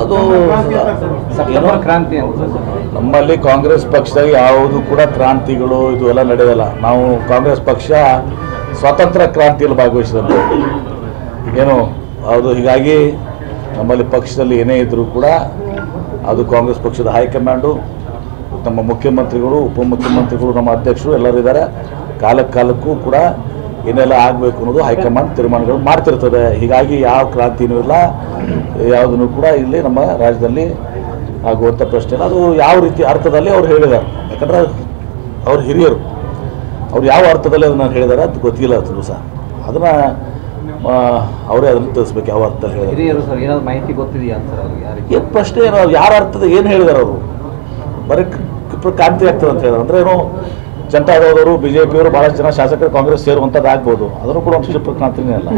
ಅದು ಕ್ರಾಂತಿ ನಮ್ಮಲ್ಲಿ ಕಾಂಗ್ರೆಸ್ ಪಕ್ಷದಾಗ ಯಾವುದು ಕೂಡ ಕ್ರಾಂತಿಗಳು ಇದು ಎಲ್ಲ ನಡೆಯಲ್ಲ. ನಾವು ಕಾಂಗ್ರೆಸ್ ಪಕ್ಷ ಸ್ವಾತಂತ್ರ್ಯ ಕ್ರಾಂತಿಯಲ್ಲಿ ಭಾಗವಹಿಸಿದಂತೆ ಏನು ಅದು. ಹೀಗಾಗಿ ನಮ್ಮಲ್ಲಿ ಪಕ್ಷದಲ್ಲಿ ಏನೇ ಇದ್ದರೂ ಕೂಡ ಅದು ಕಾಂಗ್ರೆಸ್ ಪಕ್ಷದ ಹೈಕಮಾಂಡು, ನಮ್ಮ ಮುಖ್ಯಮಂತ್ರಿಗಳು, ಉಪಮುಖ್ಯಮಂತ್ರಿಗಳು, ನಮ್ಮ ಅಧ್ಯಕ್ಷರು ಎಲ್ಲರೂ ಇದ್ದಾರೆ. ಕಾಲಕ್ಕೂ ಕೂಡ ಏನೆಲ್ಲ ಆಗಬೇಕು ಅನ್ನೋದು ಹೈಕಮಾಂಡ್ ತೀರ್ಮಾನಗಳು ಮಾಡ್ತಿರ್ತದೆ. ಹೀಗಾಗಿ ಯಾವ ಕ್ರಾಂತಿನೂ ಇಲ್ಲ, ಯಾವುದನ್ನು ಕೂಡ ಇಲ್ಲಿ ನಮ್ಮ ರಾಜ್ಯದಲ್ಲಿ ಆಗುವಂಥ ಪ್ರಶ್ನೆ ಇಲ್ಲ. ಅದು ಯಾವ ರೀತಿ ಅರ್ಥದಲ್ಲಿ ಅವ್ರು ಹೇಳಿದ್ದಾರೆ, ಯಾಕಂದ್ರೆ ಅವ್ರು ಹಿರಿಯರು, ಅವ್ರು ಯಾವ ಅರ್ಥದಲ್ಲಿ ಅದನ್ನು ಹೇಳಿದ್ದಾರೆ ಅದು ಗೊತ್ತಿಲ್ಲ. ಅದು ಸಹ ಅದನ್ನು ಅವರೇ ಅದನ್ನು ತಿಳಿಸ್ಬೇಕು, ಯಾವ ಅರ್ಥದಲ್ಲಿ ಹೇಳಿದ್ದಾರೆ. ಹಿರಿಯರು ಸರ್ ಏನಾದ್ರು ಮಾಹಿತಿ ಗೊತ್ತಿದೆಯಾ ಸರ್? ಏನು ಪ್ರಶ್ನೆ ಏನೋ ಯಾರ ಅರ್ಥದ ಏನು ಹೇಳಿದ್ದಾರೆ ಅವರು? ಬರೀ ಕ್ರಾಂತಿ ಆಗ್ತದೆ ಅಂತ ಹೇಳಿದ್ರು ಅಂದರೆ ಏನೋ ಜನತಾದಳದವರು, ಬಿಜೆಪಿಯವರು ಭಾಳಷ್ಟು ಜನ ಶಾಸಕರು ಕಾಂಗ್ರೆಸ್ ಸೇರುವಂಥದ್ದು ಆಗ್ಬೋದು. ಅದನ್ನು ಕೂಡ ಒಂದು ಕ್ಷಿಪ್ರ ಕ್ರಾಂತಿನೇ ಅಲ್ಲ.